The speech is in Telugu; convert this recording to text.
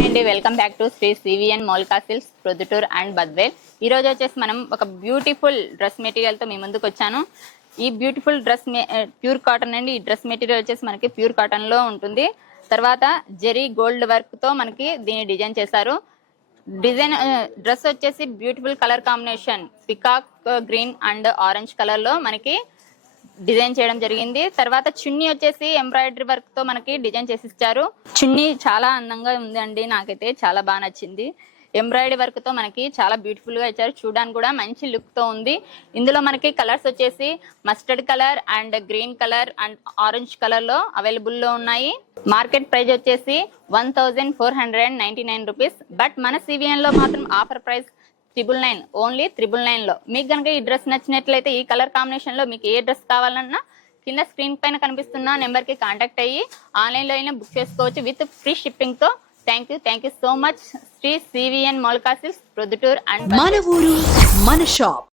హాయ్ అండి, welcome back to Shri CVN Maulika silks Proddatur and Badvel. ఈ రోజు వచ్చేసి మనం ఒక బ్యూటిఫుల్ డ్రెస్ మెటీరియల్ తో మీ ముందుకు వచ్చాను. ఈ బ్యూటిఫుల్ డ్రెస్ ప్యూర్ కాటన్ అండి. ఈ డ్రెస్ మెటీరియల్ వచ్చేసి మనకి ప్యూర్ కాటన్ లో ఉంటుంది. తర్వాత జెరీ గోల్డ్ వర్క్ తో మనకి దీన్ని డిజైన్ చేశారు. డిజైన్ డ్రెస్ వచ్చేసి beautiful colour combination peacock green and orange colour లో మనకి డిజైన్ చేయడం జరిగింది. తర్వాత చున్నీ వచ్చేసి ఎంబ్రాయిడరీ వర్క్ తో మనకి డిజైన్ చేసి ఇచ్చారు. చున్నీ చాలా అందంగా ఉందండి, నాకైతే చాలా బాగా నచ్చింది. ఎంబ్రాయిడరీ వర్క్ తో మనకి చాలా బ్యూటిఫుల్ గా ఇచ్చారు. చూడడానికి కూడా మంచి లుక్ తో ఉంది. ఇందులో మనకి కలర్స్ వచ్చేసి mustard colour and green colour and orange colour లో అవైలబుల్ లో ఉన్నాయి. మార్కెట్ ప్రైస్ వచ్చేసి 1499 రూపీస్. బట్ మన సివిఎన్ లో మాత్రం ఆఫర్ ప్రైస్ 999, ఓన్లీ 999 లో. మీకు కనుక ఈ డ్రెస్ నచ్చినట్లయితే ఈ కలర్ కాంబినేషన్ లో మీకు ఏ డ్రెస్ కావాలన్నా కింద స్క్రీన్ పైన కనిపిస్తున్న నెంబర్ కి కాంటాక్ట్ అయ్యి ఆన్లైన్ లో అయినా బుక్ చేసుకోవచ్చు విత్ ఫ్రీ షిప్పింగ్ తో. Thank you so much. Shri CVN Maulika silks Proddatur and మన ఊరు మన షాప్.